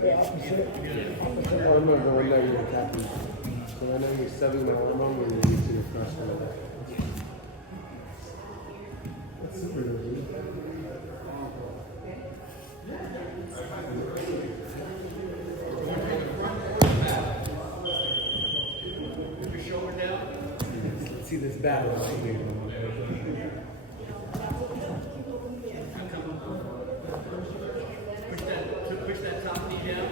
the opposite arm of the one that you're attacking. So I know you're subbing my arm on when you need to crush like that. That's super good. Let's see this battle right here. Push that top knee down.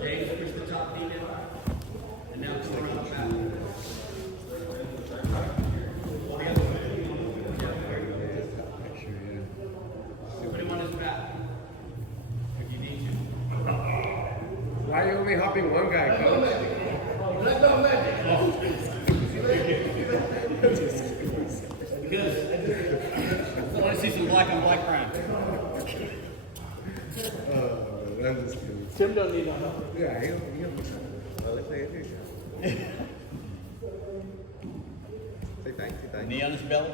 James, push the top knee down. And now just around the back. Hold the other way. Put him on his back. If you need to. Why are you only hopping one guy, coach? Because I want to see some black on black crime. That's just kidding. Tim don't need no help. Yeah, he'll be fine. Let's say it. Say thanks. Knee on his belly.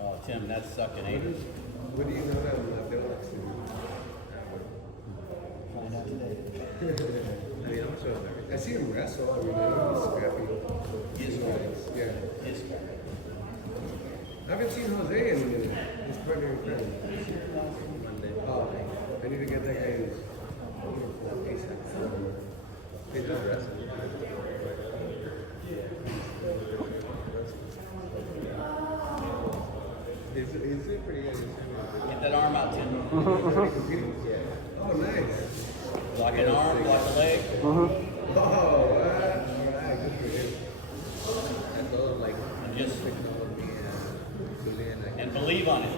Oh, Tim, that's sucking, ain't it? What do you know that I'm not feeling like Find out today. I mean, I'm sure I see him wrestle. I mean, he's scrappy. He is scrappy. Yeah. He is scrappy. I haven't seen Jose in a minute. His partner and friend. Oh, I need to get that guy in. He's not wrestling. He's pretty good. Get that arm out, Tim. Oh, nice. Block an arm, block a leg. Oh, alright, good for him. And believe on it.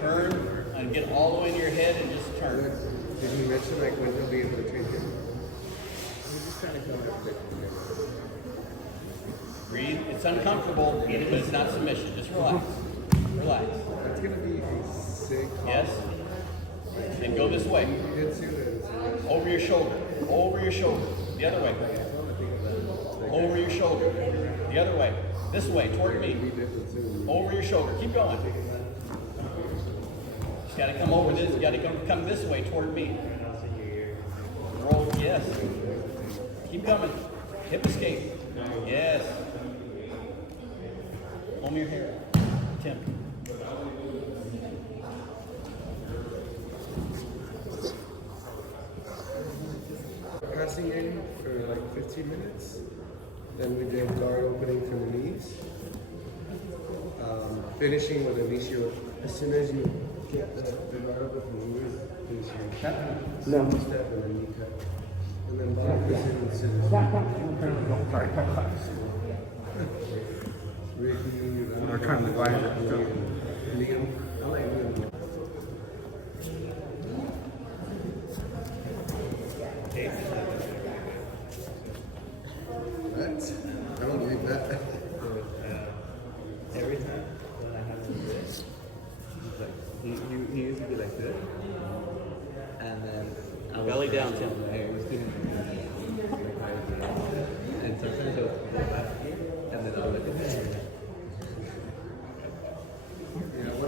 Turn and get all the way in your head and just turn. Did you mention like when he'll be able to train him? Breathe. It's uncomfortable, but it's not submission. Just relax. Relax. That's gonna be a sick. Yes. And go this way. Over your shoulder. Over your shoulder. The other way. Over your shoulder. The other way. This way, toward me. Over your shoulder. Keep going. Just gotta come over this. You gotta come this way toward me. Roll. Yes. Keep coming. Hip escape. Yes. Comb your hair. Tim. Passing in for like 15 minutes. Then we did guard opening for the knees. Finishing with a knee. As soon as you get the guard open from the knees, finish your step and then knee cut. And then focus in with scissors. Ricky, We're trying to divide it. Liam. I like Liam. What? I don't believe that. Every time when I have him this, he used to be like this, and then I Belly down, Tim. I was doing and sometimes I would go back, and then I would look at him.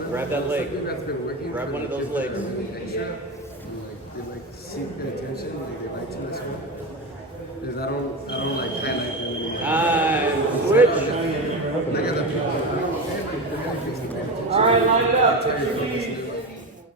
Grab that leg. That's been working. Grab one of those legs. Extra. Like, they like seek their attention. Like they like to mess with. Because I don't like highlight them anymore. Switch. Like, I don't, All right, line it up. I'm tired of this.